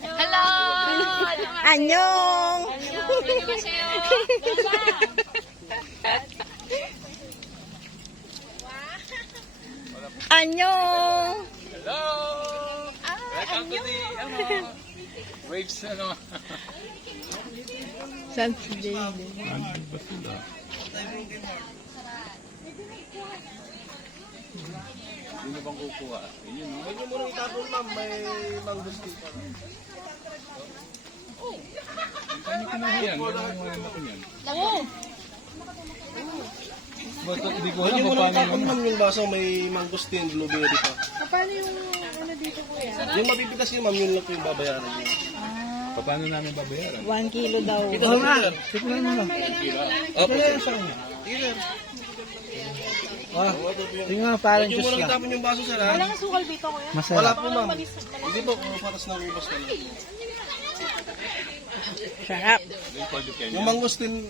Hello! Anyong! 안녕하세요. Anyong! Hello! Welcome to the Waves Saan si Jayden? Ba sila? Sino bang kukuha? Yun, no? Huwag niyo muna itapon, ma'am. May manggusti pa. Saan niyo kinuha yan? Ano ko yan? Ba't hindi ko Huwag alam niyo muna paano itapon, yun? ma'am, yung baso. May manggusti yung blueberry pa. Paano yung ano dito kuya? Yung mapipitas yun, ma'am, yun lang po yung babayaran niyo. Paano namin babayaran? 1 kilo daw. Oo nga. Tignan mo lang. Opo. Tingnan nga parang Huwag niyo muna itapon yung baso, sir, ha? Walang sukal dito kuya. Wala po, ma'am. Hindi po, patas na ubas ka lang. Sarap. Yung mangustin,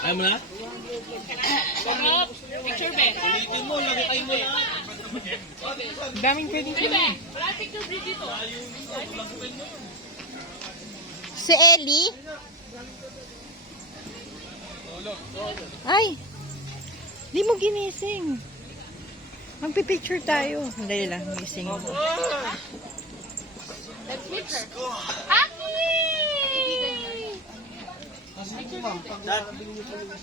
ayaw mo na? Picture be. Daming pwede Be, wala picture be dito. Si Ellie? Ay! Di mo ginising. Magpipicture tayo. Dali lang, gising. Let's picture. Happy! Kasi po, ma'am, pag